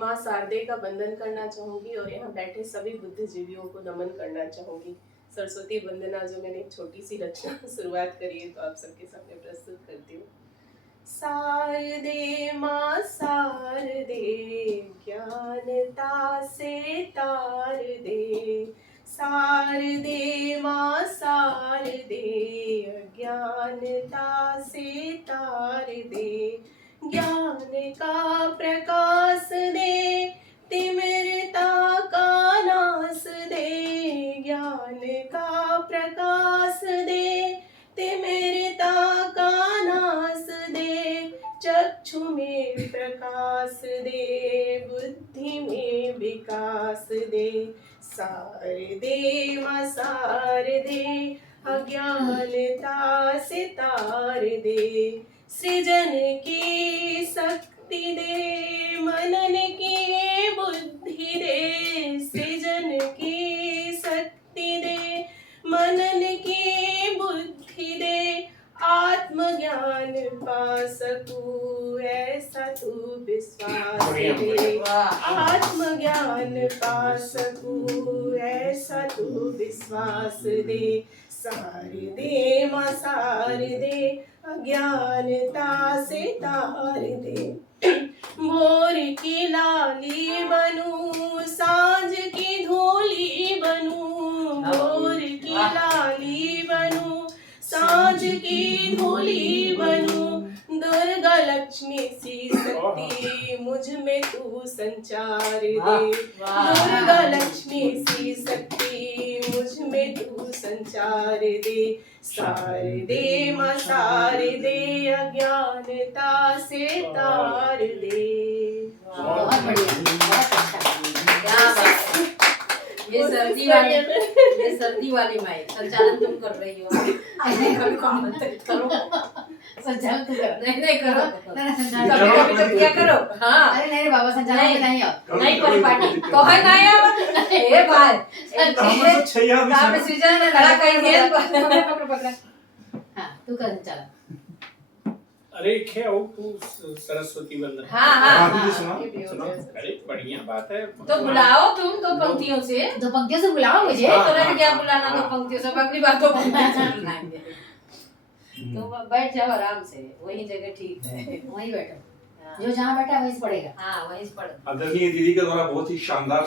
माँ शारदे का वंदन करना चाहूंगी और यहाँ बैठे सभी बुद्धिजीवियों को नमन करना चाहूंगी। सरस्वती वंदना जो मैंने एक छोटी सी रचना शुरुआत करी है तो आप सबके सामने प्रस्तुत करती हूँ। शारदे माँ शारदे ज्ञानता से तार दे, शारदे माँ शारदे अज्ञानता से तार दे, ज्ञान का प्रकाश दे तिमिरता का नाश दे, ज्ञान का प्रकाश दे तिमिरता का नाश दे, चक्षु में प्रकाश दे बुद्धि में विकास दे, शारदे माँ शारदे अज्ञानता से तार दे, सृजन की शक्ति दे मनन की बुद्धि दे, सृजन की शक्ति दे मनन की बुद्धि दे, आत्मज्ञान पा सकूं ऐसा तू विश्वास दे, आत्मज्ञान पा सकूं ऐसा तू विश्वास दे, शारदे माँ शारदे अज्ञानता से तार दे, भोर की लाली बनूं सांझ की धूली बनूं, भोर की लाली बनूं सांझ की धूली बनूं, दुर्गा लक्ष्मी सी शक्ति मुझ में तू संचार दे, दुर्गा लक्ष्मी सी शक्ति मुझ में तू संचार दे, शारदे माँ शारदे अज्ञानता से तार दे। बहुत बढ़िया, बहुत अच्छा। क्या बात है। ये सर्दी वाली माई संचालन तुम कर रही हो। नहीं कभी आमंत्रित करो, संचालन तुम कर। नहीं करो, कभी तो क्या करो। हाँ अरे नहीं बाबा, संचालन नहीं आओ, नहीं परिपाटी तो है ना यार। ये बात काम सृजन ने लड़ा कहीं पकड़। हाँ तू कर संचालन। अरे क्या हो तू सरस्वती वंदना। हाँ सुनो अरे बढ़िया बात है। तो बुलाओ तुम दो पंक्तियों से, दो पंक्तियों से बुलाओ मुझे। तो क्या बुलाना दो पंक्तियों से, अगली बार दो पंक्तियों से बुलाएंगे। तो बैठ जाओ आराम से, वही जगह ठीक है, वहीं बैठो, जो जहाँ बैठा वहीं से पढ़ेगा। हाँ वहीं से पढ़ो। आदरणीय दीदी के द्वारा बहुत ही शानदार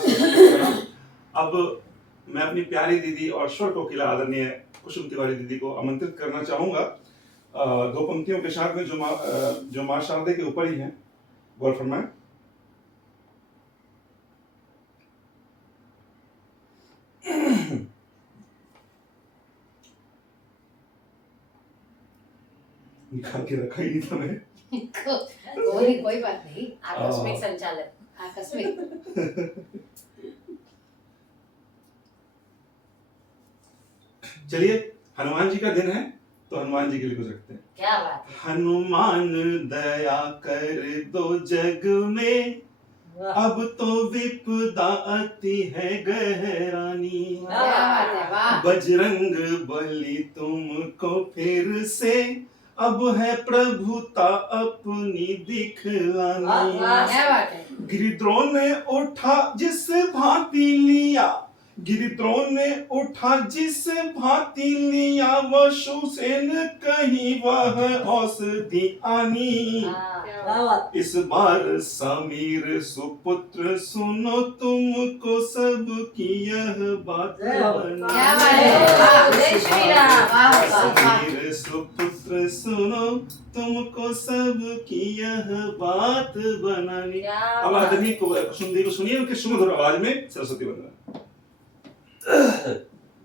अब मैं अपनी प्यारी दीदी और स्वर कोकिला आदरणीय कुसुम तिवारी दीदी को आमंत्रित करना चाहूंगा दो पंक्तियों के साथ में जो माँ शारदे के ऊपर ही है। गौर फरमाएं। निकाल के रखा ही नहीं था मैं। कोई बात नहीं, आकस्मिक संचालन, आकस्मिक। चलिए, हनुमान जी का दिन है तो हनुमान जी के लिए कुछ रखते हैं। क्या बात है। हनुमान दया कर दो जग में, अब तो विपदा अति है गहरानी, बजरंग बली तुमको फिर से अब है प्रभुता अपनी दिखलानी, गिरिद्रोण ने उठा जिस भांति लिया, गिरिद्रोण ने उठा जिस भांति लिया, वशुसेन कहीं वह औषधि आनी, इस बार समीर सुपुत्र सुनो तुमको सब की यह बात समीर सुपुत्र सुनो तुमको सब की यह बात बनानी। अब आदमी को सुनिए उनके सुमधुर आवाज में सरस्वती वंदना।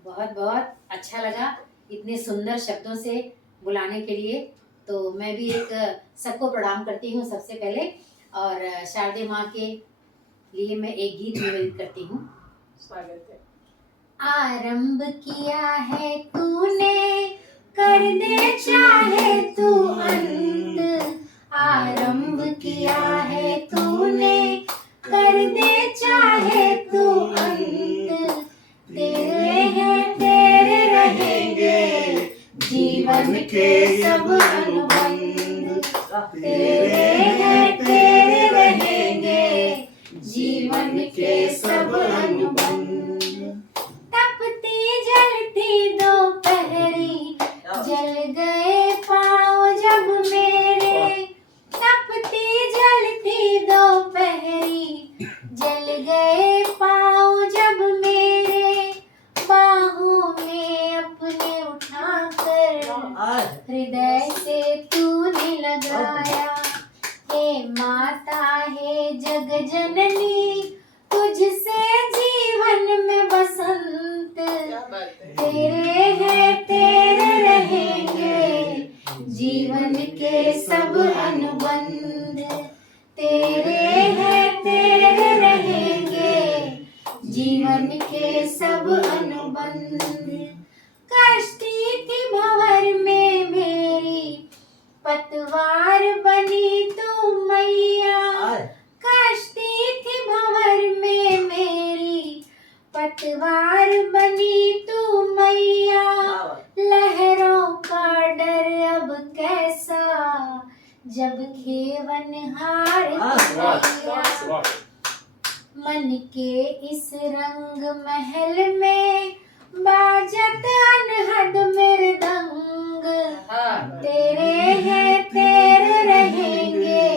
बहुत बहुत अच्छा लगा इतने सुंदर शब्दों से बुलाने के लिए। तो मैं भी एक सबको प्रणाम करती हूँ सबसे पहले, और शारदे माँ के लिए मैं एक गीत निवेदित करती हूँ। स्वागत है। आरंभ किया है तूने, कर दे चाहे तू अंत, आरंभ किया है तूने, कर दे चाहे तू अंत, तेरे हैं तेरे रहेंगे जीवन के सब अनुबंध, तेरे हैं तेरे रहेंगे माता है जग जननी, तुझसे जीवन में बसंत, क्या बात है। तेरे हैं तेरे रहेंगे जीवन के सब अनुबंध, तेरे हैं तेरे रहेंगे जीवन के सब अनुबंध। कष्टी थी भंवर में मेरी, पतवार बनी तू मैया, कष्टी थी भंवर में मेरी, पतवार बनी तू मैया। लहरों का डर अब कैसा, जब खेवन हार मैया। वाह मन के इस रंग महल में बाजत अनहद मृदंग, तेरे हैं तेरे रहेंगे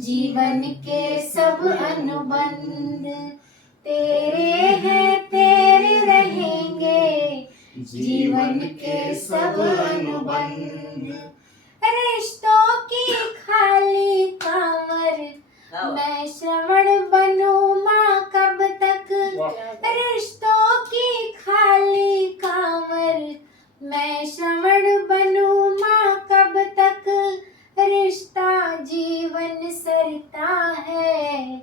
जीवन के सब अनुबंध, तेरे हैं तेरे रहेंगे जीवन के सब अनुबंध। रिश्तों की खाली कांवर, मैं श्रवण बनूं माँ कब तक, रिश्तों की खाली कांवर, मैं श्रवण बनूं माँ कब तक। रिश्ता जीवन सरता है,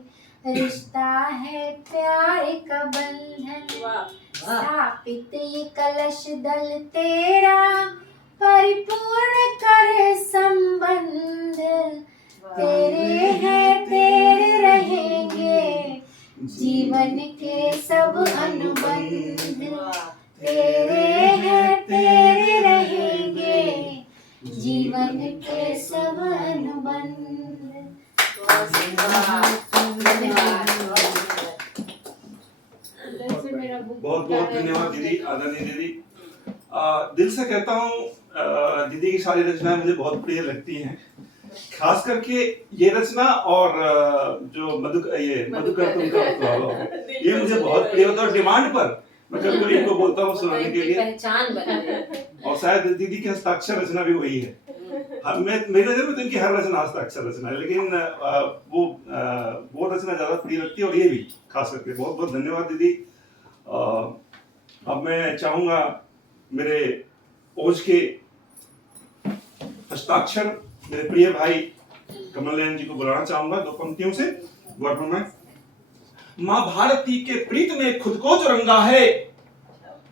रिश्ता है प्यार का बंधन, स्थापित ये कलश दल तेरा, परिपूर्ण करे संबंध, तेरे हैं तेरे रहेंगे जीवन के सब अनुबंध, तेरे हैं तेरे रहेंगे जीवन के सब अनुबंध। बहुत बहुत धन्यवाद दीदी, आदरणीय दीदी। दिल से कहता हूँ दीदी की सारी रचनाएं मुझे बहुत प्रिय लगती हैं, खास करके ये रचना और जो मधुकर तुम का ये मुझे बहुत प्रिय होता है। डिमांड पर मैं कभी कभी इनको बोलता हूँ सुनाने के लिए, पहचान बने। और शायद दीदी की हस्ताक्षर रचना भी वही है। मेरी नजर में तो इनकी हर रचना हस्ताक्षर रचना है, लेकिन वो रचना ज्यादा प्रिय लगती है, और ये भी खास करके। बहुत बहुत धन्यवाद दीदी। अब मैं चाहूंगा मेरे ओज के हस्ताक्षर मेरे प्रिय भाई कमल नयन जी को बुलाना चाहूंगा दो पंक्तियों से। गौरव में माँ भारती के प्रीत में खुद को जो रंगा है,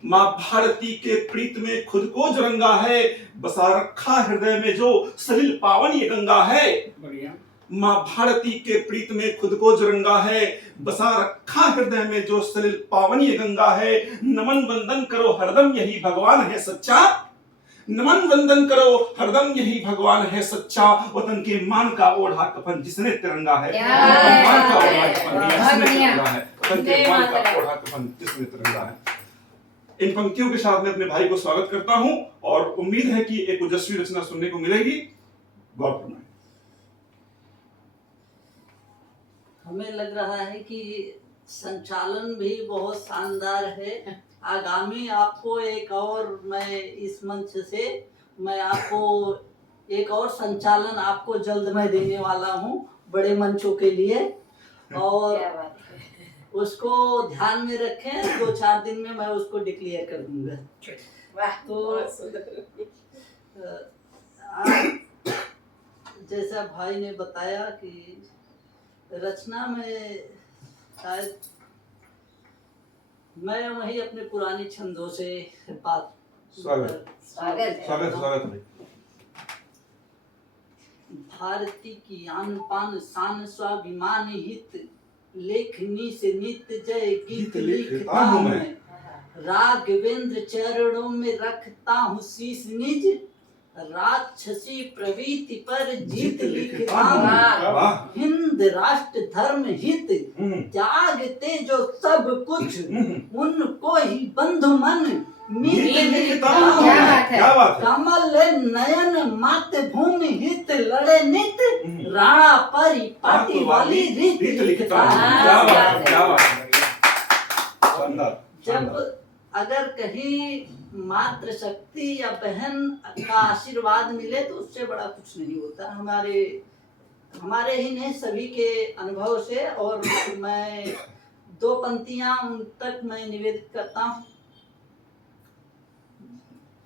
माँ भारती के प्रीत में खुद को जो रंगा है, बसा रखा हृदय में जो सलिल पावन ये गंगा है। बढ़िया। माँ भारती के प्रीत में खुद को जो रंगा है, बसा रखा हृदय में जो सलिल पावन ये गंगा है। नमन वंदन करो हरदम यही भगवान है सच्चा, नमन वंदन करो हरदम यही भगवान है सच्चा। वतन के मान का ओढ़ा कफन जिसने तिरंगा है, मान का ओढ़ा कफन जिसने तिरंगा है, वतन के मान का ओढ़ा कफन जिसने तिरंगा है। इन पंक्तियों के साथ मैं अपने भाई को स्वागत करता हूं, और उम्मीद है कि एक ओजस्वी रचना सुनने को मिलेगी। गौर फरमाएं। हमें लग रहा है कि संचालन भी बहुत शानदार है। आगामी आपको एक और मैं इस मंच से मैं आपको एक और संचालन आपको जल्द में देने वाला हूं बड़े मंचों के लिए, और उसको ध्यान में रखें। 2-4 दिन में मैं उसको डिक्लेयर कर दूंगा। वाह, तो जैसा भाई ने बताया कि रचना में शायद मैं वही अपने पुरानी छंदों से बात स्वागत स्वागत। भारती की आन पान शान स्वाभिमान हित, लेखनी से नित्य जय गीत लिखता हूँ मैं। राघवेंद्र चरणों में रखता हूँ शीश निज, राक्षसी प्रवृत्ति पर जीत लिखता हूँ। हिंद राष्ट्र धर्म हित त्यागते जो सब कुछ, उनको ही बंधु मन मीत लिखता हूँ। कमल नयन मातृभूमि हित लड़े नित, राणा परी पाटी वाली रीत लिखता हूँ। जब अगर कहीं मातृ शक्ति या बहन का आशीर्वाद मिले तो उससे बड़ा कुछ नहीं होता। हमारे हमारे ही नहीं सभी के अनुभव से, और मैं 2 पंक्तियां उन तक मैं निवेदित करता हूँ।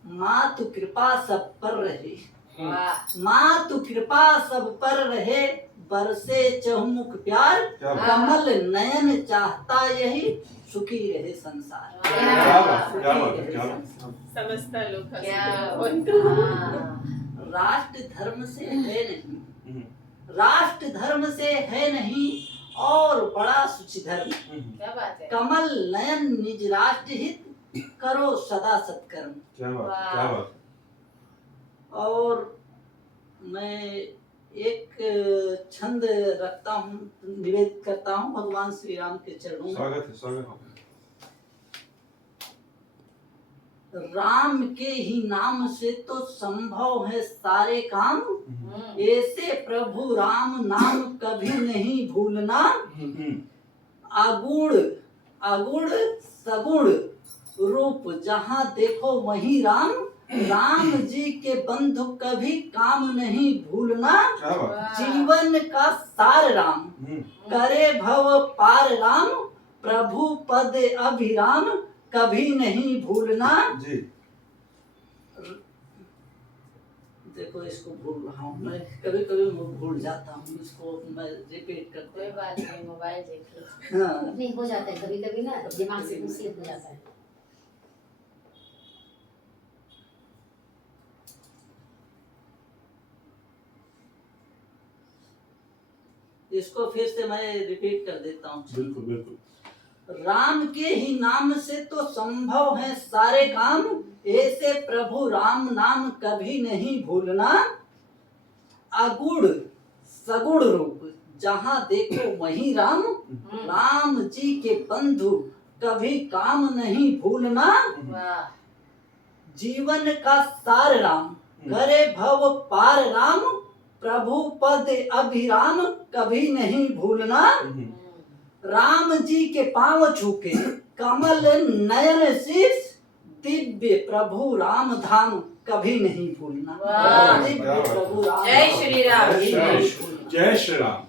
मातु कृपा सब पर रहे, वाह मातु कृपा सब पर रहे, बरसे चहुमुख प्यार, क्या बात, कमल नयन चाहता यही, सुखी रहे संसार। क्या बात, क्या बात, सुखी रहे क्या बात। संसार। समझता लोग क्या हाँ। राष्ट्र धर्म से है नहीं, हम्म, राष्ट्र धर्म से है नहीं, और बड़ा शुचि धर्म, क्या बात है। कमल नयन निज राष्ट्र हित, करो सदा सत्कर्म। क्या बात, वाह। क्या बात। और मैं एक छंद रखता हूँ, निवेदित करता हूँ भगवान श्री राम के चरणों में। स्वागत है, स्वागत है। राम के ही नाम से तो संभव है सारे काम, ऐसे प्रभु राम नाम कभी नहीं भूलना, अगुण अगुण सगुण रूप जहाँ देखो वही राम, राम जी के बंधु कभी काम नहीं भूलना, क्या बात। जीवन का सार राम, करे भव पार राम, प्रभु पद अभिराम कभी नहीं भूलना। जी देखो इसको भूल रहा हूँ मैं, कभी कभी मैं भूल जाता हूँ, इसको मैं रिपीट करता कोई हूँ। बात नहीं, मोबाइल देख लो। हाँ, नहीं हो जाता है कभी कभी ना, दिमाग से कुछ स्लिप हो जाता है। इसको फिर से मैं रिपीट कर देता हूँ। बिल्कुल बिल्कुल। राम के ही नाम से तो संभव है सारे काम, ऐसे प्रभु राम नाम कभी नहीं भूलना, अगुण सगुण रूप जहाँ देखो वही राम, राम जी के बंधु कभी काम नहीं भूलना, वाह जीवन का सार राम, करे भव पार राम, प्रभु पद अभिराम कभी नहीं भूलना, राम जी के पांव छूके कमल नयन शीर्ष, दिव्य प्रभु राम धाम कभी नहीं भूलना। वाह। दिव्य प्रभु राम जय धाम श्री राम। कभी नहीं भूलना। जय श्री राम।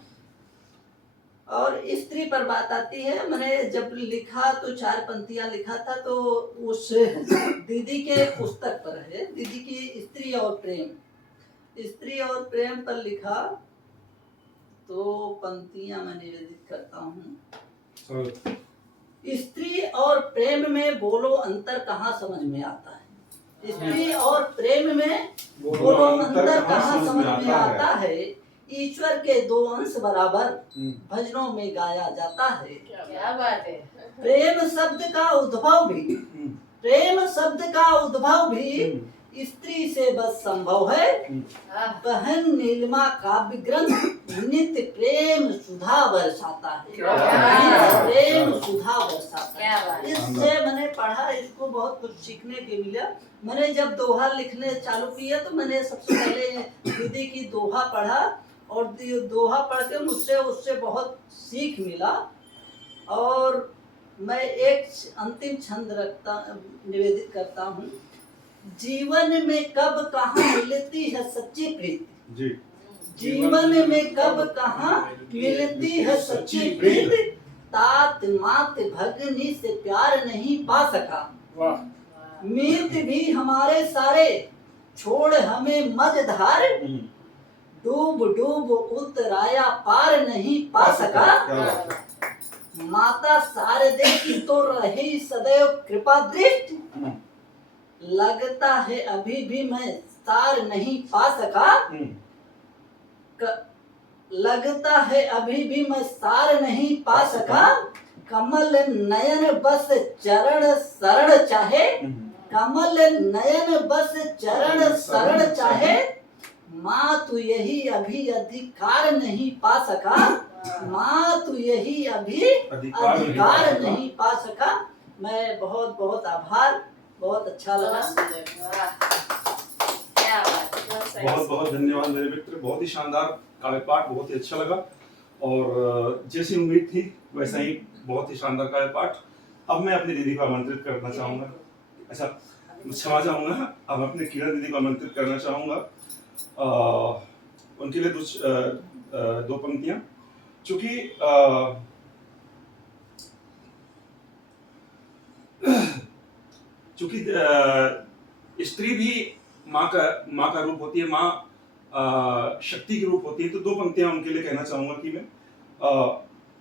और स्त्री पर बात आती है। मैंने जब लिखा तो 4 पंक्तियां लिखा था, तो उस दीदी के पुस्तक पर है, दीदी की स्त्री और प्रेम, स्त्री और प्रेम पर लिखा, तो पंक्तियां मैं निवेदित करता हूँ। स्त्री और प्रेम में बोलो अंतर कहाँ समझ में आता है, स्त्री और प्रेम में बोलो अंतर कहाँ समझ में आता है, ईश्वर के 2 अंश बराबर भजनों में गाया जाता है। क्या बात है। प्रेम शब्द का उद्भव भी, प्रेम शब्द का उद्भव भी स्त्री से बस संभव है, बहन नीलिमा काव्य ग्रंथ नित्य प्रेम सुधा बरसाता है, नित्य प्रेम सुधा बरसाता है। इससे मैंने पढ़ा, इसको बहुत कुछ सीखने के मिला। मैंने जब दोहा लिखने चालू किया तो मैंने सबसे पहले दीदी की दोहा पढ़ा, और दोहा पढ़ के मुझसे उससे बहुत सीख मिला। और मैं एक अंतिम छंद निवेदित करता हूँ। जीवन में कब कहाँ मिलती है सच्ची प्रीति जी, जीवन में कब कहाँ मिलती है सच्ची प्रीति, तात मात भगनी से प्यार नहीं पा सका, मीत भी हमारे सारे छोड़ हमें मझधार, डूब डूब उतराया पार नहीं पा सका, माता शारदे की तो रही सदैव कृपा दृष्टि, लगता है अभी भी मैं सार नहीं पा सका, लगता है अभी भी मैं सार नहीं पा सका, कमल नयन बस चरण शरण चाहे, कमल नयन बस चरण शरण चाहे, माँ तू यही अभी अधिकार नहीं पा सका, माँ तू यही अभी अधिकार नहीं पा सका। मैं बहुत बहुत आभार, बहुत अच्छा लगा। क्या बात है। बहुत बहुत धन्यवाद मेरे मित्र, बहुत ही शानदार काव्य पाठ, बहुत ही अच्छा लगा, और जैसी उम्मीद थी वैसा ही बहुत ही शानदार काव्य पाठ। अब मैं अपनी दीदी को आमंत्रित करना चाहूँगा, अच्छा क्षमा चाहूँगा, अब अपने किरण दीदी को आमंत्रित करना चाहूँगा। उनके लिए कुछ दो पंक्तियां, चूंकि स्त्री भी माँ का रूप होती है, माँ शक्ति के रूप होती है। तो दो पंक्तियां उनके लिए कहना चाहूंगा कि मैं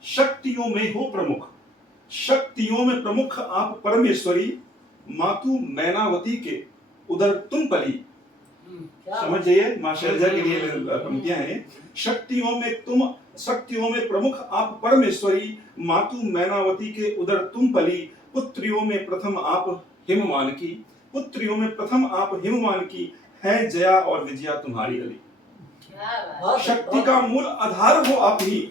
शक्तियों में हो प्रमुख, शक्तियों में प्रमुख आप परमेश्वरी, मातु मैनावती के उदर तुम पली। समझ जाइए, माँ शैलजा के लिए पंक्तियां हैं। शक्तियों में प्रमुख आप परमेश्वरी, मातु मैनावती के उदर तुम पली। पुत्रियों में प्रथम आप हिमवान की, पुत्रियों में प्रथम आप हिमवान की, है जया और विजया तुम्हारी अली। शक्ति का मूल आधार हो आप ही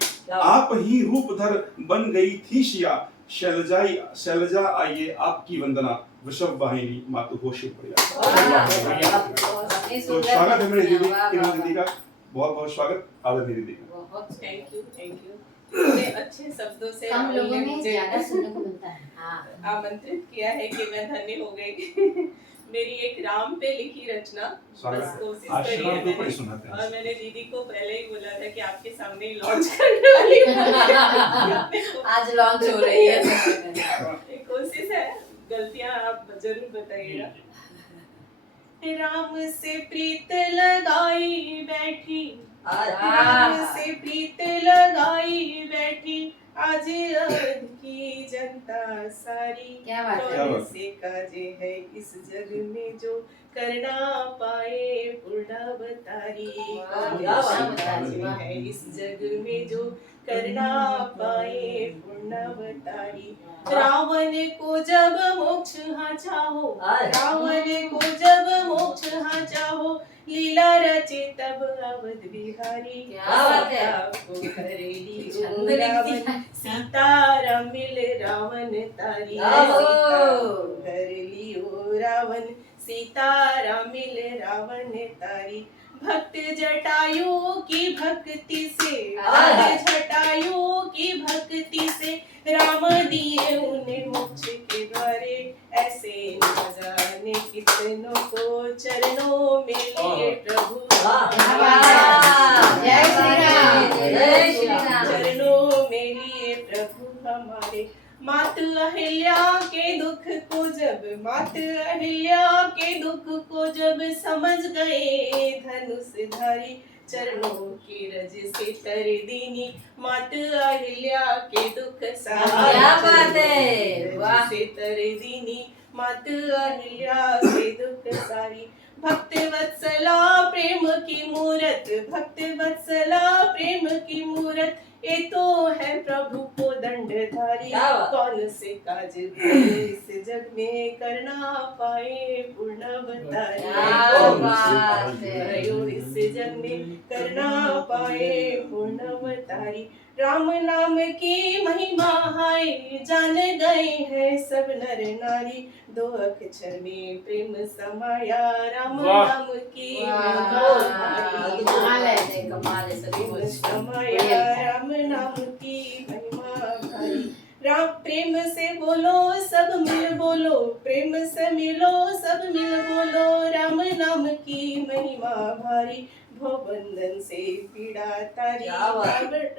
रूप धर बन गई थी शिया। शैलजा आइए आपकी वंदना, वृषभ वाहिनी मातु हो शिव प्रिया। तो स्वागत है मेरी दीदी, किरण दीदी का बहुत बहुत स्वागत, आदरणीय दीदी का। थैंक यू इतने अच्छे शब्दों से हम राहुल लोगों ने में मुझे ज्यादा सुनने को मिलता है। हाँ आमंत्रित किया है कि मैं धन्य हो गई। मेरी एक राम पे लिखी रचना बस कोशिश आज करी श्री राम है के ऊपर ही मैंने, सुनाते हैं। और मैंने दीदी को पहले ही बोला था कि आपके सामने ही लॉन्च करने वाली हूँ। आज लॉन्च हो रही है। कोशिश है, गलतियां आप जरूर बताइएगा। राम से प्रीत लगाई बैठी, राम से प्रीत लगाई बैठी, आज अवध की जनता सारी। क्या बात है। कौन से काजे है इस जग में जो करना पाए पूर्णावतारी। कौन से काजे है इस जग में जो करना पाए पूर्णावतारी। रावण को जब मोक्ष हाँ चाहो, रावण को जब मोक्ष हाँ चाहो, लीला रचे तब अवध बिहारी। आपको हर लियो रावण, सीता मिल रावण तारी। हर लियो रावण, सीता मिल रावण तारी। भक्त जटायु की भक्ति से, भक्त जटायु की भक्ति से, राम दिए उन्हें मोक्ष के द्वारे। ऐसे न जाने कितनों को चरणों में लिए प्रभु। जय श्री राम, जय श्री राम। चरणों में लिए प्रभु हमारे। मात अहिल्या के दुख को जब, मात अहिल्या के दुख को जब समझ गए धनुषधारी। चरणों की रज से तर दीनी, मात अहिल्या के दुख सारी। क्या बात है, वाह। से तर दीनी, मात अहिल्या से दुख सारी। भक्त वत्सला प्रेम की मूरत, भक्त वत्सला प्रेम की मूरत, ये तो है प्रभु को दंडधारी। कौन से काज इस जग में करना पाए पूर्णावतारी। इस जग में करना पाए पूर्णावतारी। राम नाम की महिमा है जान गए हैं सब नर नारी। दो अक्षर में प्रेम समाया, राम नाम की कमाल है, कमाल है सभी प्रेम समाया, राम नाम की महिमा भारी। राम प्रेम से बोलो सब मिल बोलो, प्रेम से मिलो सब मिल बोलो, राम नाम की महिमा भारी। भवबंधन से पीड़ा तारी,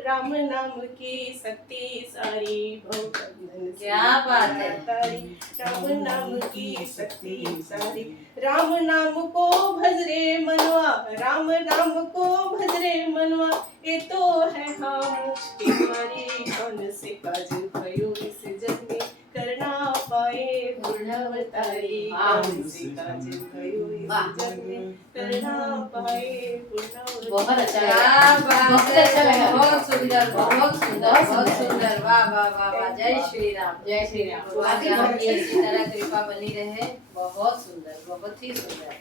राम नाम की शक्ति सारी। भवबंधन से क्या बात है। तारी, राम नाम की शक्ति सारी। राम नाम को भज रे मनवा, राम नाम को भज रे मनवा, ये तो है हाँ मोक्ष की द्वारी। कौन से काज भयो इस जग में करना पाए पूर्णावतारी। कौन से काज भयो इस जग में करना पाए पूर्णावतारी। बहुत अच्छा क्या लगा, बात बहुत है, अच्छा लगा। बहुत सुंदर, बहुत सुंदर, बहुत सुंदर। वाह वाह वाह वाह, जय श्री राम, जय श्री राम। वाकई बहुत ही इसी तरह कृपा बनी रहे। बहुत सुंदर, बहुत ही सुंदर।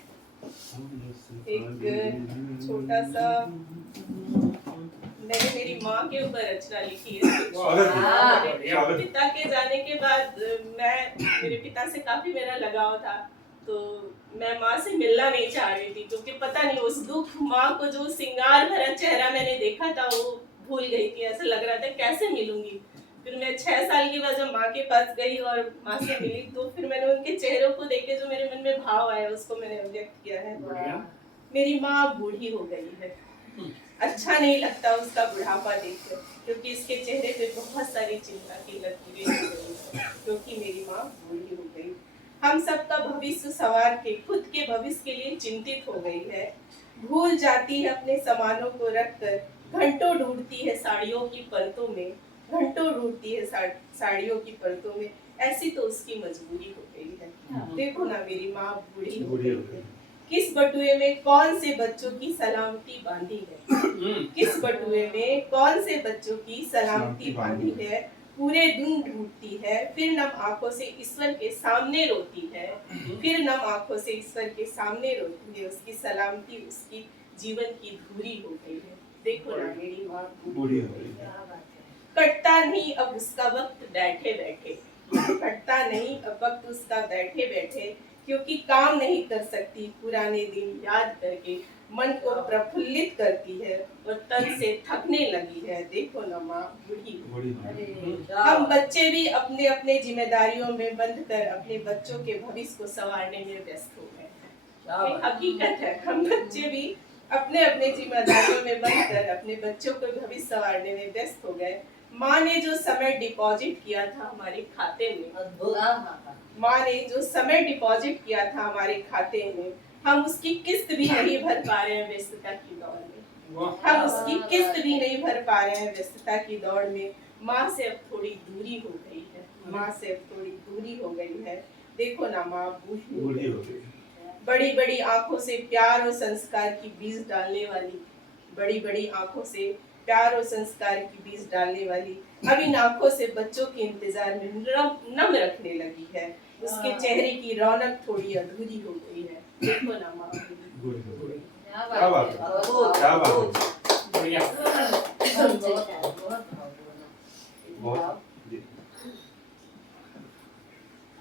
एक छोटा सा मैंने मेरी माँ के ऊपर रचना लिखी है। मेरे पिता के जाने के बाद मेरे पिता से काफी मेरा लगाव था, तो मैं माँ से मिलना नहीं चाह रही थी, क्योंकि पता नहीं उस दुख, माँ को जो सिंगार भरा चेहरा मैंने देखा था वो भूल गई थी। ऐसा लग रहा था कैसे मिलूंगी। फिर मैं 6 साल के बाद जब माँ के पास गई और माँ से मिली, तो फिर मैंने उनके चेहरों को देख के जो मेरे मन में भाव आया उसको मैंने व्यक्त किया है। मेरी माँ बूढ़ी हो गई है, अच्छा नहीं लगता उसका बुढ़ापा देखकर, क्योंकि इसके चेहरे पे बहुत सारी चिंता की लकीरें हो गई हैं, क्योंकि मेरी माँ बूढ़ी हो गई। हम सबका भविष्य सवार के खुद के भविष्य के लिए चिंतित हो गई है। भूल जाती है अपने सामानों को रखकर, घंटों ढूंढती है साड़ियों की परतों में, घंटों ढूंढती है साड़ियों की परतों में। ऐसी तो उसकी मजबूरी हो गई है। देखो ना मेरी माँ बूढ़ी हो गई है। किस बटुए में कौन से बच्चों की सलामती बांधी है, किस बटुए में कौन से बच्चों की सलामती बांधी है। पूरे दिन ढूंढती है, फिर नम आंखों से ईश्वर के सामने रोती है, फिर नम आंखों से ईश्वर के सामने रोती है। उसकी सलामती उसकी जीवन की धूरी हो गई है। देखो ना मेरी माँ बूढ़ी हो गई है। कटता नहीं अब उसका वक्त बैठे बैठे, कटता नहीं अब वक्त उसका बैठे बैठे, क्योंकि काम नहीं कर सकती पुराने दिन याद करके। मन को प्रफुल्लित करती है और तन से थकने लगी है। देखो ना माँ बूढ़ी। हम बच्चे भी अपने अपने जिम्मेदारियों में बंध कर अपने बच्चों के भविष्य को संवारने में व्यस्त हो गए हैं। ये हकीकत है, हम बच्चे भी अपने अपने जिम्मेदारियों में बंध कर अपने बच्चों को भविष्य संवारने में व्यस्त हो गए। माँ ने जो समय डिपॉजिट किया था हमारे खाते में, माँ ने जो समय डिपॉजिट किया था हमारे खाते में, हम उसकी किस्त भी नहीं भर पा रहे हैं व्यस्तता की दौड़ में। हम उसकी किस्त भी नहीं भर पा रहे हैं व्यस्तता की दौड़ में। माँ से अब थोड़ी दूरी हो गई है, माँ से अब थोड़ी दूरी हो गई है। देखो ना माँ बूढ़ी हो गई। बड़ी बड़ी आंखों से प्यार और संस्कार की बीज डालने वाली, बड़ी बड़ी आंखों से प्यार और संस्कार की बीज डालने वाली अब इन आंखों से बच्चों के इंतजार में नम रखने लगी है। उसके चेहरे की रौनक थोड़ी अधूरी हो गई है। देखो ना माँ बूढ़ी। क्या बात है, क्या बात है, बढ़िया। बहुत जी।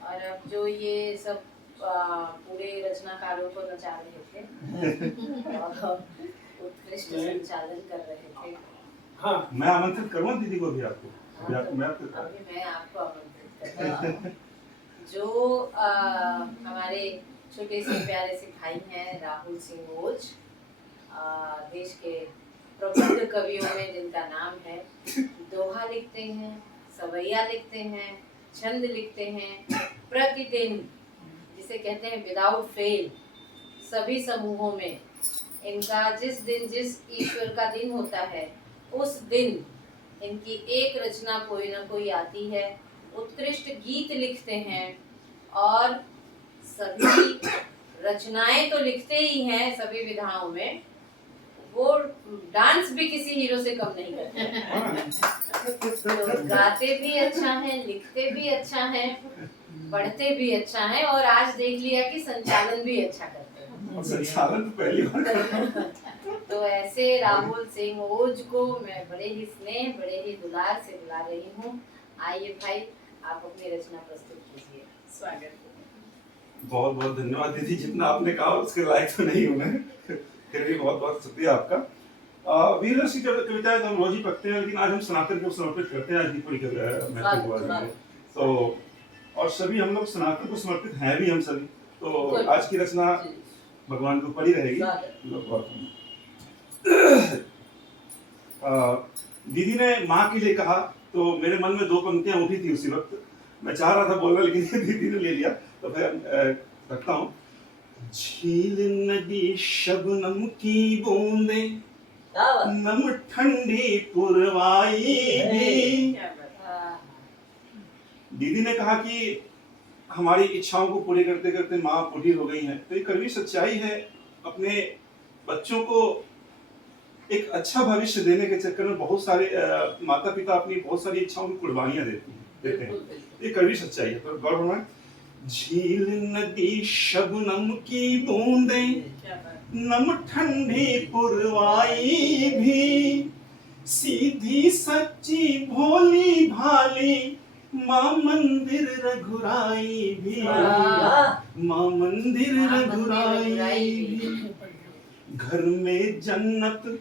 और अब जो ये सब पूरे रचनाकारों को नचा रहे थे और उत्कृष्ट संचालन कर रहे थे। हाँ, मैं आमंत्रित करूँगा दीदी को भी आपको। हाँ, तो अभी मैं आपको आमंत्रित करता हूँ। जो हमारे छोटे से प्यारे से भाई हैं राहुल सिंह ओझ, देश के प्रबुद्ध कवियों में जिनका नाम है। दोहा लिखते हैं, सवैया लिखते हैं, छंद लिखते हैं, प्रतिदिन जिसे कहते हैं विदाउट फेल सभी समूहों में इनका जिस दिन जिस ईश्वर का दिन होता है उस दिन इनकी एक रचना कोई ना कोई आती है। उत्कृष्ट गीत लिखते हैं और सभी रचनाएं तो लिखते ही हैं सभी विधाओं में, वो डांस भी किसी हीरो से कम नहीं करते हैं। तो गाते भी अच्छा है, लिखते भी अच्छा है, पढ़ते भी अच्छा है और आज देख लिया कि संचालन भी अच्छा करते हैं। संचालन तो पहली बार तो ऐसे राहुल सिंह ओझ को मैं बड़े ही स्नेह, बड़े ही दुलार से बुला रही हूँ। आइए भाई, आप अपनी रचना प्रस्तुत कीजिए। स्वागत। बहुत बहुत धन्यवाद दीदी, जितना आपने कहा उसके लायक तो नहीं हूँ मैं, फिर भी बहुत बहुत शुक्रिया आपका। वीर रस की कविताएं तो हम रोज ही पढ़ते हैं, लेकिन आज हम सनातन को समर्पित करते हैं। आज की पूरी महत्वपूर्ण तो और सभी हम लोग सनातन को समर्पित हैं भी हम सभी। तो आज की रचना भगवान के ऊपर ही रहेगी। दीदी ने माँ के लिए कहा तो मेरे मन में दो पंक्तियां उठी थी उसी वक्त। मैं चाह रहा था बोलना, लेकिन दीदी ने ले लिया तो फिर रखता हूँ। झील नदी शबनम की बूंदे, नम ठंडी पुरवाई भी। दीदी ने कहा कि हमारी इच्छाओं को पूरी करते करते माँ बूढ़ी हो गई हैं। तो ये कड़वी सच्चाई है। अपने बच्चों को एक अच्छा भविष्य देने के चक्कर में बहुत सारे माता पिता अपनी बहुत सारी इच्छाओं की कुर्बानियां देते हैं। ये कड़वी सच्चाई है। तो गौर होना, झील नदी शबनम की बूंदे, नम ठंडी पुरवाई भी। सीधी सच्ची भोली भाली माँ मंदिर रघुराई भी। माँ मंदिर रघुराई भी। घर में जन्नत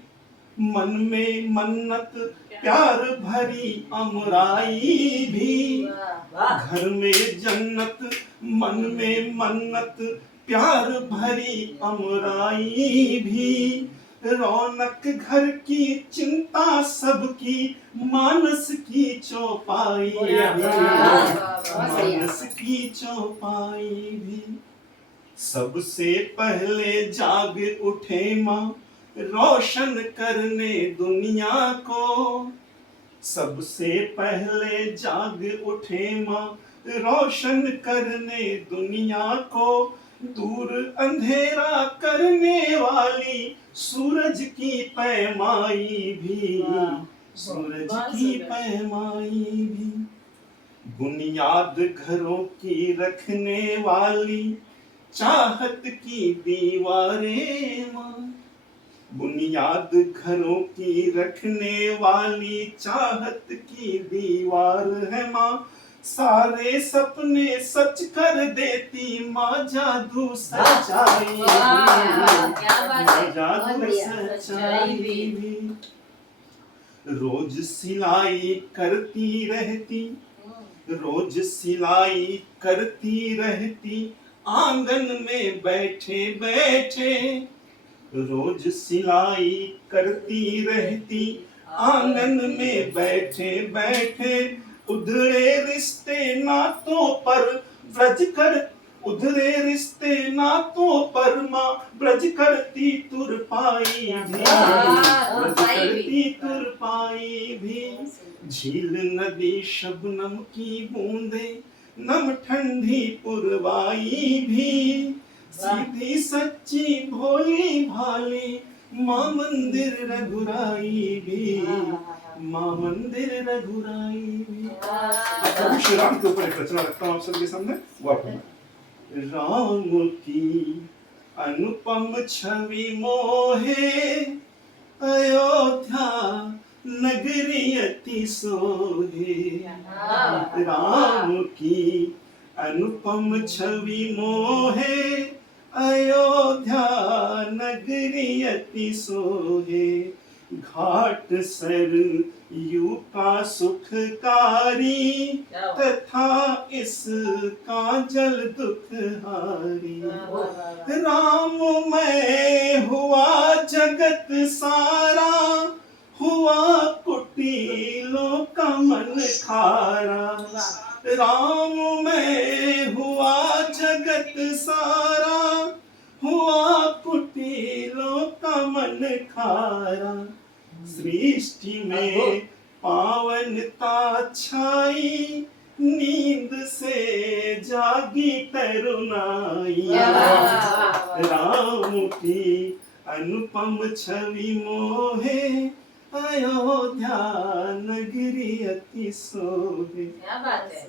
मन में मन्नत, प्यार भरी अमराई भी। घर में जन्नत मन में मन्नत, प्यार भरी अमराई भी। रौनक घर की चिंता सबकी, मानस की चौपाई भी, मानस की चौपाई भी। सबसे पहले जाग उठे माँ, रोशन करने दुनिया को। सबसे पहले जाग उठे माँ, रोशन करने दुनिया को। दूर अंधेरा करने वाली सूरज की पैमाई भी, सूरज की पैमाई भी। बुनियाद घरों की रखने वाली चाहत की दीवारें माँ। बुनियाद घरों की रखने वाली चाहत की दीवार है माँ। सारे सपने सच कर देती माँ, जादू सच्चाई माँ, जादू सच्चाई भी। रोज सिलाई करती रहती, रोज सिलाई करती रहती, आंगन में बैठे बैठे। रोज सिलाई करती रहती, आंगन में बैठे बैठे। उधड़े रिश्ते नातों पर ब्रज कर, उधड़े रिश्ते नातों पर माँ ब्रज करती तुरपाई भी, ब्रज करती तुरपाई भी। झील नदी शबनम की बूंदे, नम ठंडी पुरवाई भी। सीधी सच्ची भोली भाली माँ मंदिर रघुराई भी, माँ मंदिर रघुराई भी। प्रभु श्री राम के ऊपर एक रचना रखता हूँ आप सबके सामने, वो आप पढ़ना। राम की अनुपम छवि मोहे, अयोध्या नगरी अति सोहे। राम की अनुपम छवि मोहे, अयोध्या नगरी अति सोहे। घाट सरयू का सुखकारी, तथा इसका जल दुखहारी। राममय हुआ जगत सारा, हुआ कुटिलों का मन खारा। राममय हुआ जगत सारा, हुआ कुटिलों का मन खारा। सृष्टि में पावनता छाई, नींद से जागी तरुणाई। राम की अनुपम छवि मोहे, अयोध्या नगरी अति सोहे। क्या बात है।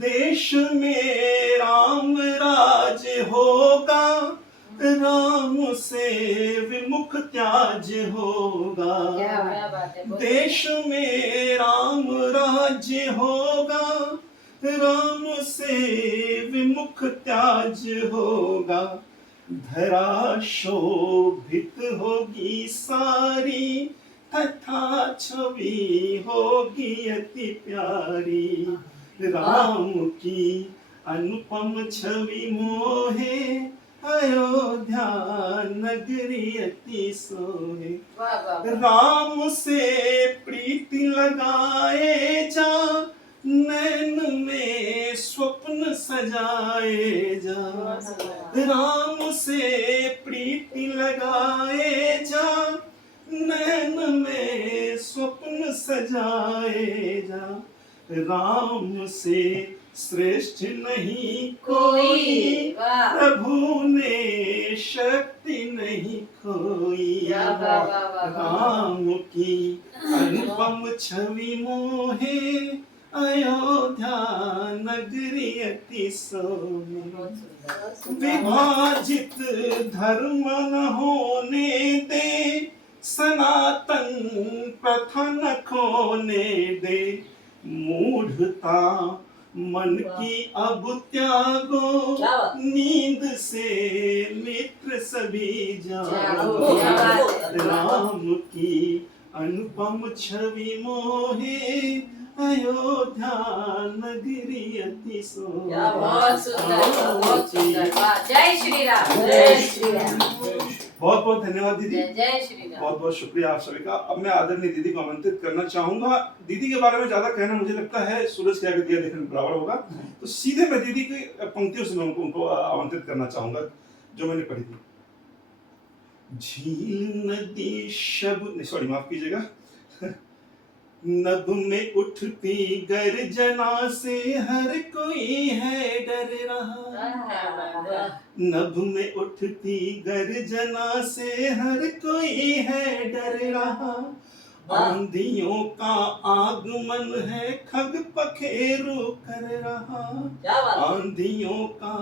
देश में राम राज होगा, राम से विमुख त्याज होगा। क्या बात है। देश में राम राज्य होगा, राम से विमुख त्याज होगा। धरा शोभित होगी सारी, तथा छवि होगी अति प्यारी। राम की अनुपम छवि मोहे, अयोध्या नगरी अति सोहे। राम से प्रीति लगाए जा, नैन में स्वप्न सजाए जा। राम से प्रीति लगाए जा, नैन में स्वप्न सजाए जा। राम से श्रेष्ठ नहीं कोई, प्रभु ने शक्ति नहीं खोई। राम की अनुपम छवि मोहे, अयोध्या नगरी अति सोहे। विभाजित धर्म न होने दे, सनातन प्रथा न खोने दे। मूढ़ता मन की अब त्यागो, नींद से मित्र सभी जागो। राम की अनुपम छवि मोहे, अयोध्या नगरी अति सोहे। बहुत सुंदर, बहुत सुंदर। जय श्री राम। जय श्री राम। बहुत बहुत धन्यवाद दीदी। जय जय श्री राम। बहुत बहुत शुक्रिया आप सभी का। अब मैं आदरणीय दीदी को आमंत्रित करना चाहूंगा। दीदी के बारे में ज्यादा कहना मुझे लगता है सूरज के आगे दिया देखने बराबर होगा, तो सीधे मैं दीदी की पंक्तियों से मैं उनको आमंत्रित करना चाहूंगा जो मैंने पढ़ी थी। झील नदी शब, सॉरी माफ कीजिएगा, नभ में उठती गर्जना से हर कोई है डर रहा। नभ में उठती गर्जना से हर कोई है डर रहा। आंधियों का आगमन है खग पखेरु कर रहा। क्या बात है? आंधियों का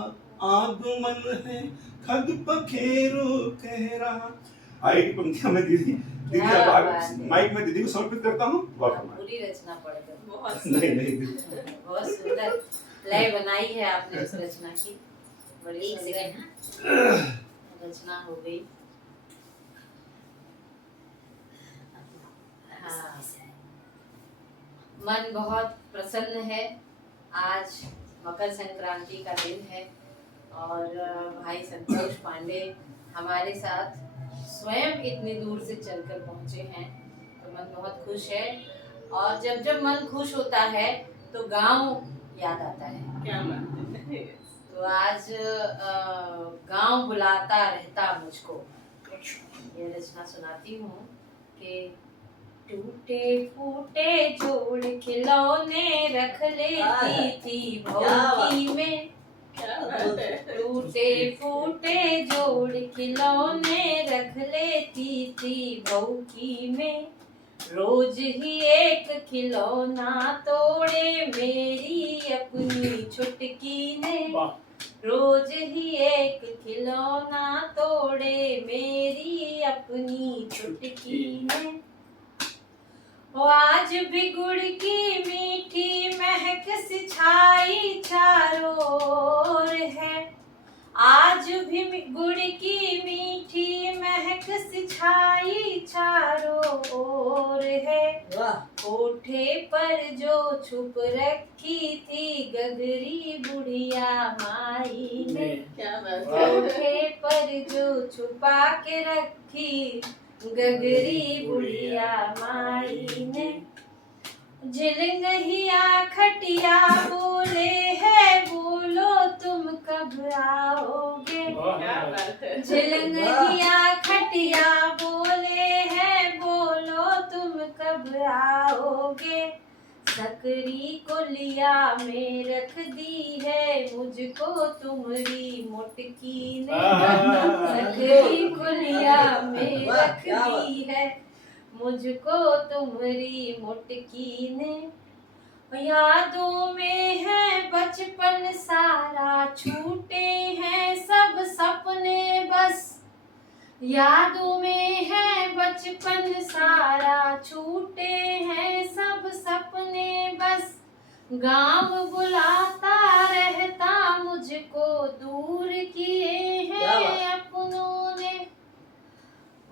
आगमन है खग पखेरु कह रहा। आगे की पंक्तियां में दीदी क्या अब बात है। माइक में दीदी को समर्पित करता हूँ। पूरी रचना पढ़कर बहुत नहीं नहीं दीदी, बहुत सुंदर लय बनाई है आपने उस रचना की, बड़ी एक सुंदर सेकंड रचना हो गई। हाँ, मन बहुत प्रसन्न है। आज मकर संक्रांति का दिन है और भाई संतोष पांडे हमारे साथ स्वयं इतनी दूर से चलकर पहुंचे हैं, तो मन बहुत खुश है। और जब जब मन खुश होता है तो गांव याद आता है। क्या बात है। तो आज गांव बुलाता रहता मुझको, ये रचना सुनाती हूँ कि टूटे फूटे जोड़ खिलौने रख लेती थी भौकी में। क्या बात है। टूटे फूटे जोड़ खिलौने रख लेती थी भौकी में। रोज ही एक खिलौना तोड़े मेरी अपनी छुटकी ने। रोज ही एक खिलौना तोड़े मेरी अपनी छुटकी ने। वो आज भी गुड़ की मीठी महक सी छाई चारों ओर है। आज भी गुड़ की मीठी महक सी छाई चारों ओर है। कोठे पर जो छुप रखी थी गगरी बुढ़िया माई ने। क्या बात है। कोठे पर जो छुपा के रखी गगरी बुढ़िया माई ने। झिलंगिया खटिया बोले है बोलो तुम कब आओगे। क्या बात है। झिलंगिया खटिया बोले है बोलो तुम कब आओगे। सकरी को लिया में रख दी है मुझको तुम्हारी मोटकी ने। सकरी को लिया में रख दी है मुझको तुम्हारी मोटकी ने। यादों में है बचपन सारा छूटे हैं सब सपने बस। यादों में है बचपन सारा छूटे हैं सब सपने बस। गांव बुलाता रहता मुझको दूर किए हैं अपनों ने।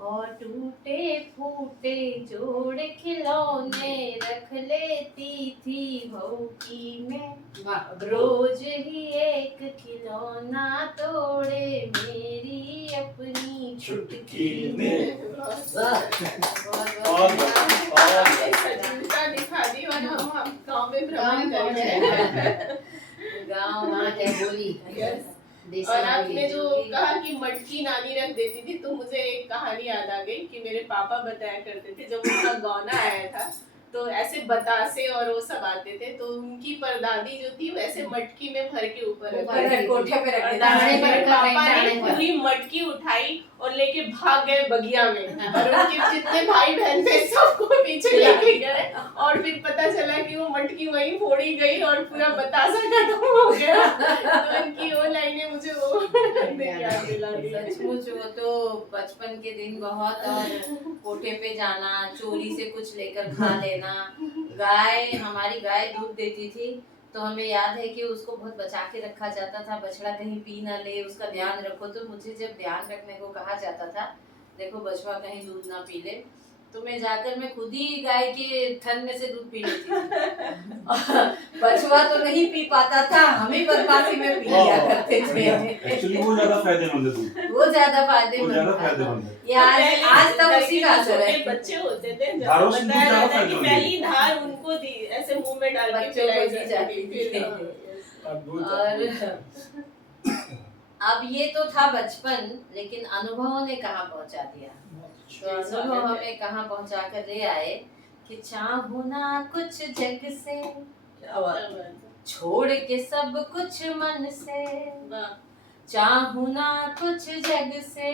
और टूटे फूटे जोड़ खिलौने रख लेती थी भौकी में। रोज ही एक खिलौना तोड़े मेरी अपनी छुटकी ने। आपने सजीवता दिखा दी और हम गाँव में भ्रमण कर रहे हैं। गाँव माँ क्या बोली Yes. देसी और आपने बोली। जो कहा कि मटकी नानी रख देती थी, तो मुझे एक कहानी याद आ गई कि मेरे पापा बताया करते थे जब उनका गौना आया था तो ऐसे बतासे और वो सब आते थे, तो उनकी परदादी जो थी वो ऐसे मटकी में भर के ऊपर रख देती थी। कोठे पे रख और देता दाने पर मेरे रखा पापा दाने ने पर। पूरी मटकी उठाई और लेके भाग गए बगिया में और उनके जितने भाई बहन थे सबको पीछे लेके गए और फिर पता चला कि वो मटकी वहीं फोड़ी गई और पूरा बतासा खत्म हो गया। तो इनकी वो लाइनें मुझे वो याद दिला दी। सचमुच वो तो बचपन के दिन बहुत। और कोठे पे जाना, चोरी से कुछ लेकर खा लेना। गाय, हमारी गाय दूध देती थी तो हमें याद है कि उसको बहुत बचा के रखा जाता था, बछड़ा कहीं पी ना ले, उसका ध्यान रखो। तो मुझे जब ध्यान रखने को कहा जाता था, देखो बछड़ा कहीं दूध ना पी ले, तो मैं जाकर मैं खुद ही गाय के थन में से दूध पी लेती थी। बछवा तो नहीं पी पाता था, हमें बदमाशी में पी लिया करते थे। एक्चुअली वो ज्यादा फायदेमंद है दूध, वो ज्यादा वो फायदेमंद ज्यादा था। फायदेमंद है। ये आज तक उसी का असर है। छोटे बच्चे होते थे, जैसे धारों से बताया दूध जाता है कि ज्यादा पहली धार उनको दी, ऐसे मुंह में डाल के बच्चों को पिलाई दी जाती जाती थी। थी। हाँ, yes। अद्भुत और अब ये तो था बचपन, लेकिन अनुभवों ने कहाँ पहुंचा दिया। तो अनुभव हमें कहाँ पहुंचा कर ले आए कि चाहूं ना कुछ जग से, क्या बात है। छोड़ के सब कुछ मन से, वाह। चाहूं ना कुछ जग से,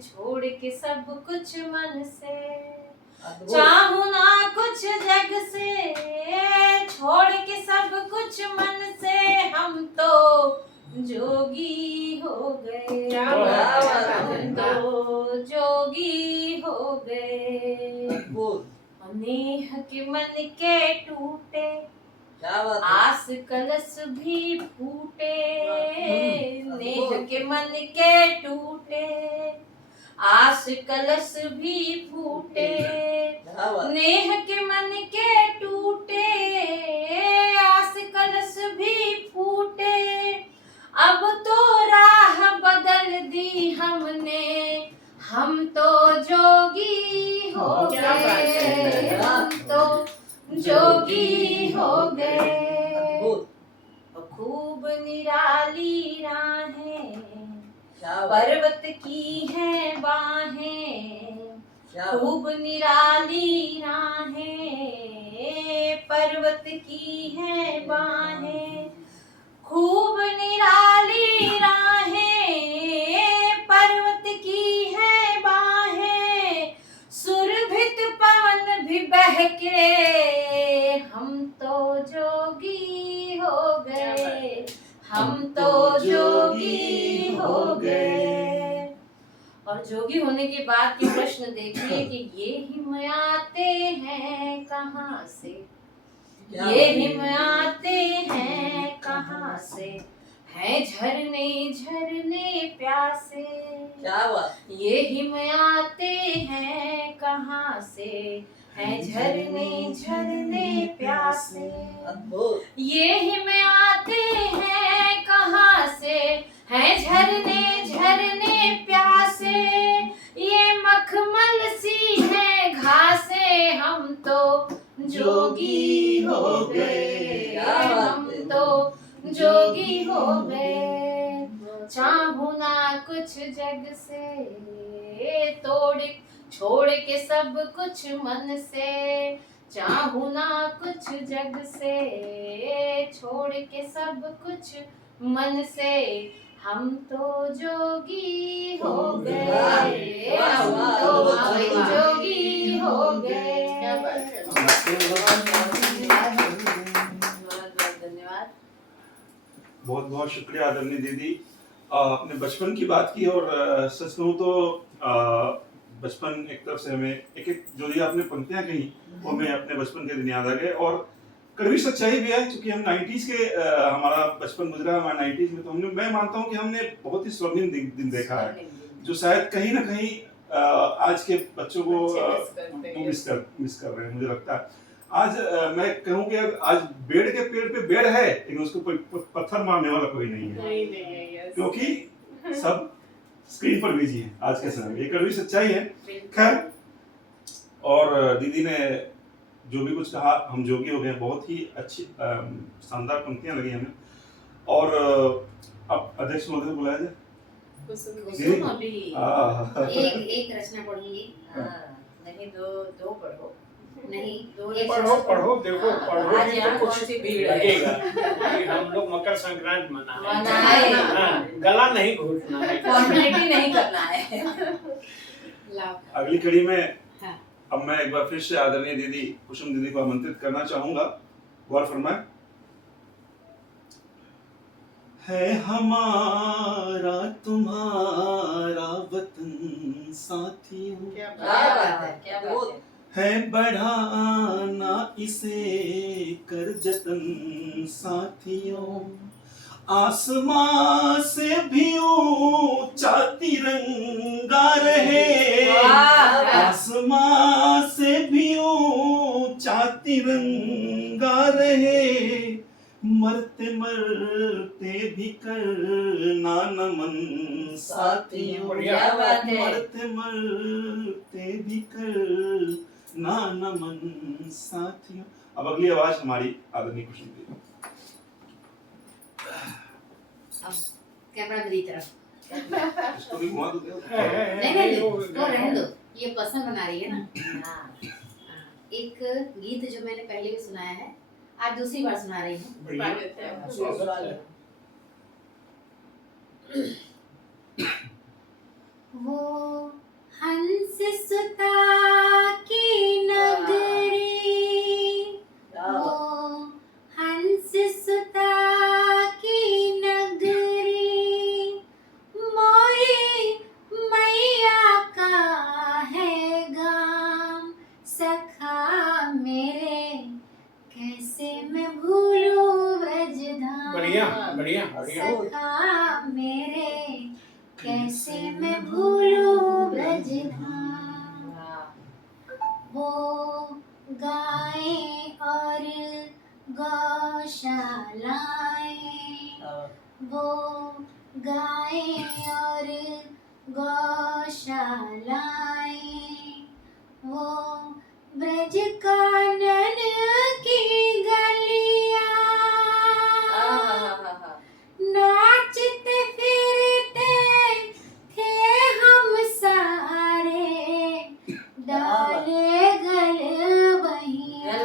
छोड़ के सब कुछ मन से, अद्भुत। चाहूं ना कुछ जग से, छोड़ के सब कुछ मन से, हम तो जोगी हो गए, क्या बात है। हम तो जोगी हो गए। अद्भुत। नेह के मन के टूटे, क्या बात है। आस कलश भी फूटे, नेह के मन के टूटे, आस कलश भी फूटे, क्या बात है। नेह के मन के टूटे, आस कलश भी फूटे, अब तो राह बदल दी हमने, हम तो जोगी हो क्या बात गए, है। हम तो जोगी हो गए। अद्भुत। खूब निराली राहें, क्या बात। पर्वत की है बाहें, क्या बात। खूब निराली राहें, पर्वत की है बाहें, खूब निराली राहें, पर्वत की है बाहें, सुरभित पवन भी बहके, हम तो जोगी हो गए, हम तो जोगी हो गए। और जोगी होने के बाद के प्रश्न देखिए कि ये हिम आते हैं कहाँ से, क्या ये बात है। हिम आते हैं कहाँ से, हैं झरने झरने प्यासे, क्या बात। ये हिम आते हैं कहाँ से, हैं झरने झरने प्यासे, अद्भुत। ये हिम आते हैं कहाँ से, हैं झरने झरने प्यासे, ये मखमल सी है घासे, हम तो जोगी हो गए, हम तो जोगी हो गए। चाहूं ना कुछ जग से, तोड़ छोड़ के सब कुछ मन से, चाहूं ना कुछ जग से, छोड़ के सब कुछ मन से, हम तो जोगी हो गए, हम तो जोगी हो गए। क्या बात है। बहुत बहुत धन्यवाद। बहुत बहुत शुक्रिया आदरणीय दीदी। आपने बचपन की बात की और सच कहूँ तो बचपन एक तरफ से हमें एक एक जो ये आपने पंक्तियां कही वो हमें अपने बचपन के दिन याद आ गए और कड़वी सच्चाई भी है क्योंकि हम 90s के हमारा बचपन गुजरा हमारा 90s में तो हमने मैं मानता हूँ कि हमने बहुत ही स्वर्णिम दिन देखा है जो शायद कहीं ना कहीं आज के बच्चों को मिस कर रहे हैं मुझे लगता है। आज मैं कहूँ कि आज बेड़ के पेड़ पे बेड़ है लेकिन उसको कोई पत्थर मारने वाला कोई नहीं है नहीं नहीं है, क्योंकि सब स्क्रीन पर बिजी है आज के समय। ये कड़वी सच्चाई है। खैर, और दीदी ने जो भी कुछ कहा हम जोगी हो गए, बहुत ही अच्छी शानदार पंक्तियां लगी हमें। और अब अध्यक्ष महोदय बुलाया जाए। कुसुम अभी एक रचना पढ़ूंगी। नहीं दो पढ़ो, नहीं दो पढ़ो देखो पढ़ो आज यहाँ तो कौन कुछ सी भीड़ है। लगेगा कि हम लोग मकर संक्रांति मनाए मनाए। हाँ, गला नहीं घोटना है। फॉर्मेलिटी नहीं करना है। लाओ। अगली कड़ी में हाँ। अब मैं एक बार फिर से आदरणीय दीदी कुसुम दीदी को आमंत्रित करना चाहूंगा। गौर फरमाए। है हमारा तुम्हारा वतन साथियों, क्या क्या बात है। क्या बात है। है बढ़ाना इसे कर जतन साथियों, आसमां से भी ऊंचा तिरंगा रहे, वाह। आसमां से भी ऊंचा तिरंगा रहे, मरते मरते भी करना नमन साथियों, बढ़िया। क्या बात है। मरते मरते भी करना नमन साथियों। अब अगली आवाज हमारी आदरणीय कुसुम की। अब कैमरा मेरी तरफ। इसको भी घुमा दो क्या? नहीं वो रहने दो, ये पर्सनल बना रही है ना। हाँ। एक गीत जो मैंने पहले भी सुनाया है, आज दूसरी बार सुना रही हूँ। बढ़िया। वो हंस सुता की नगरी, वो हंस सुता की नगरी, मोरी मैया का है गाम, सखा मेरे कैसे मैं भूलूं ब्रजधाम। बढ़िया बढ़िया बढ़िया। सखा मेरे कैसे मैं भूलूं ब्रजधाम। वो गायें और गौशालाएं, वो गायें और गौशालाएं, वो ब्रज कानन की गलियां, नाचते फिरते थे हम सारे, डाले गल बहिया।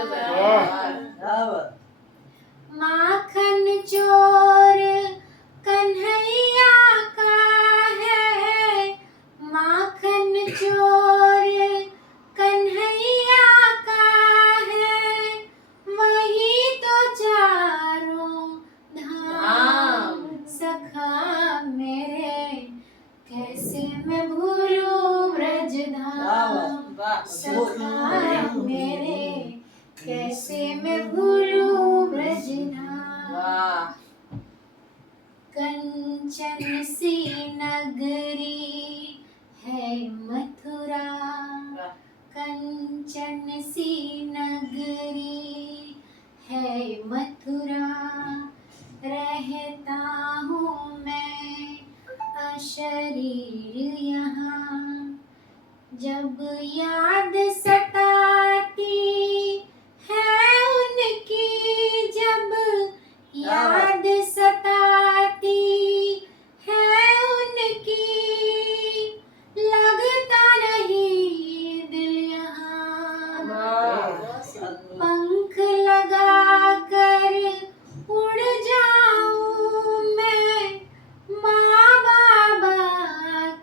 माखन चोर कन्हैया का है, माखन चोर कन्हैया का है, वही तो चारों धाम। सखा मेरे कैसे मैं भूलूं ब्रजधाम, सखा मेरे कैसे मैं भूलूं ब्रजधाम। कंचन सी नगरी है मथुरा, कंचन सी नगरी है मथुरा, रहता हूँ मैं अशरीर यहाँ, जब याद सताती है उनकी, जब याद सताती है उनकी, लगता नहीं दिल यहाँ। पंख लगा कर उड़ जाऊं मैं माँ बाबा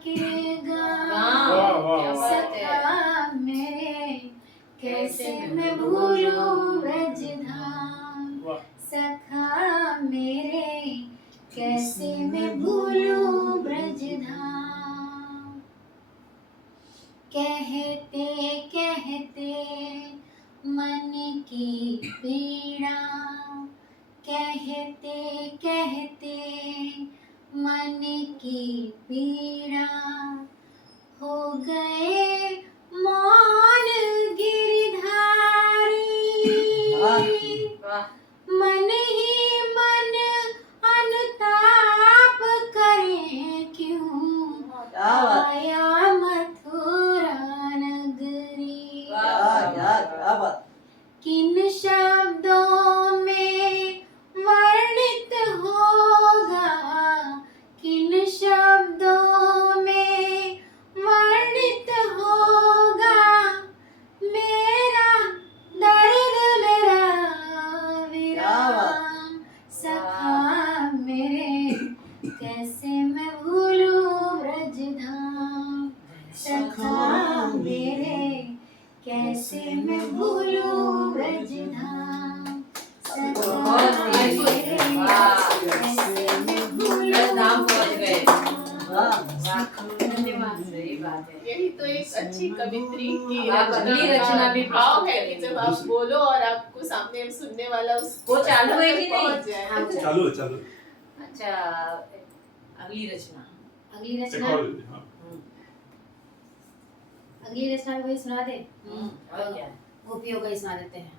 के गाँव। सखा मेरे कैसे मैं भूलूं ब्रजधाम, सखा मेरे कैसे मैं भूलूं ब्रजधाम। कहते कहते मन की पीड़ा, कहते कहते मन की पीड़ा, हो गए मौन गिरधारी। मन ही मन अनुताप करे क्यों, आया मथुरा नगरी। किन शब्दों में वर्णित होगा, किन शब्दों में वर्णित होगा, मेरा दर्द मेरा विराम। सखा मेरे कैसे मैं भूलूं ब्रजधाम, सखा मेरे कैसे मैं भूलूं ब्रजधाम। सखा मेरे कैसे मैं भूलूं धन्यवाद। सही बात है। यही तो एक अच्छी कवित्री की आप अगली रचना रचना का भी भाव है प्रस्तुत कि जब करेंगे। आप बोलो और आपको सामने सुनने वाला उस वो चालू है कि नहीं? पहुंच जाए। हाँ, चालू है चालू है। अच्छा, अगली रचना। अगली एक रचना, और दीदी, हाँ। अगली रचना वही सुना दे। और क्या? गोपियों का ही सुना देते हैं।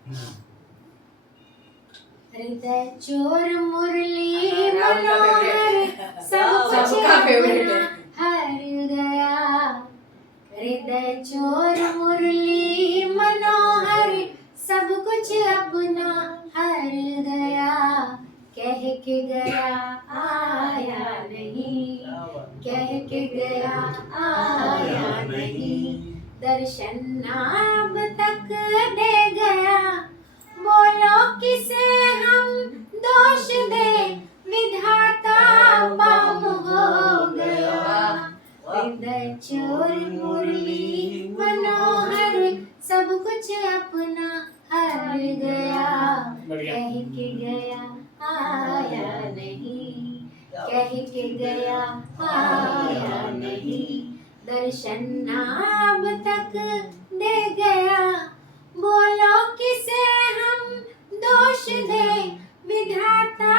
हृदय चोर मुरली मनोहर सब कुछ सबका फेवरेट अपना है। हर गया। हृदय चोर मुरली मनोहर सब कुछ अपना हर गया। कह के गया आया नहीं, कह के गया आया नहीं। दर्शन अब तक दे गया, बोलो किसे हम दोष दे, विधाता बम हो गया। हृदय चोर मुरली मनोहर सब कुछ अपना हर गया। बढ़िया। कह के गया आया नहीं, कह के गया आया नहीं। दर्शन अब तक दे गया, बोलो किसे हम दोष दे, विधाता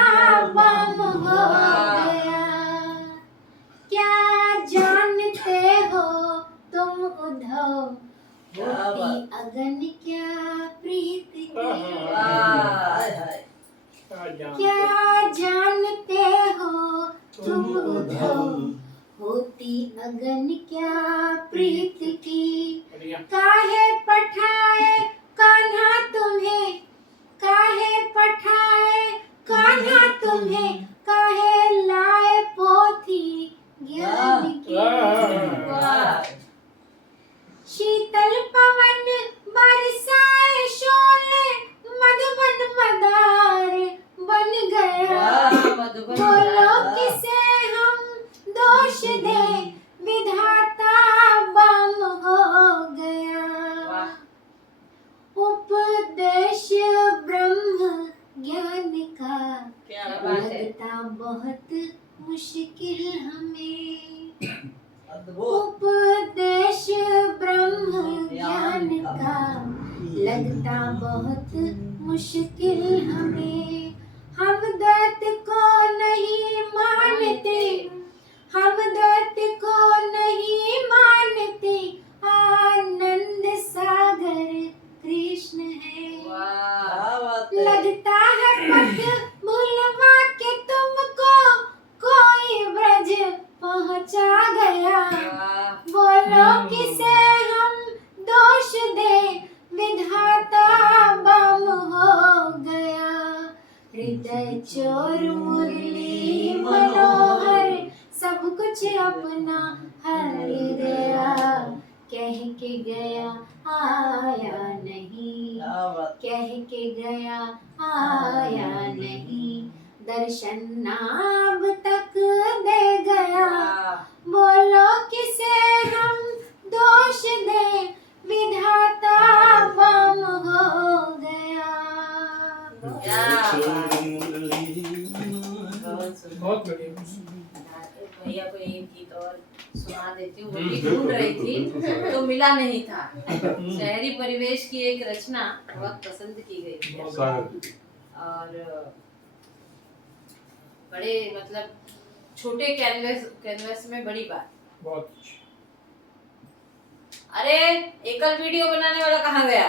बम हो गया। क्या जानते हो तुम उद्धव, होती अगन क्या प्रीत की। क्या जानते हो तुम उद्धव, होती अगन क्या प्रीत की। बढ़िया। काहे पठाए कान्हा तुम्हें, काहे पठाए कान्हा तुम्हें, काहे लाए पोथी ज्ञान की। शीतल पवन बरसाए शोले, मधुबन मदार बन गया। बोलो किसे हम दोष दे, विधाता बम हो गया। उपदेश ब्रह्म ज्ञान का क्या बात है। लगता बहुत मुश्किल हमें। उपदेश ब्रह्म ज्ञान का लगता बहुत मुश्किल हमें। हम दैत्य को नहीं मानते, हम दैत्य को नहीं मानते। आनंद सागर कृष्ण है। लगता है पथ भुलवा के तुमको कोई ब्रज पहुंचा गया। बोलो किसे हम दोष दे, विधाता बम हो गया। हृदय चोर मुरली मनोहर सब कुछ अपना हर गया। कह के गया आया नहीं, कह के गया आया नहीं। दर्शन अब तक दे गया, बोलो किसे हम दोष दे, विधाता बम हो गया। बहुत बढ़िया। भैया को एक गीत और सुना देती हूँ, वो भी ढूंढ रही थी तो मिला नहीं था। शहरी परिवेश की एक रचना बहुत पसंद की गई थी और बड़े मतलब छोटे कैनवस में बड़ी बात। बहुत अरे एकल वीडियो बनाने वाला कहाँ गया?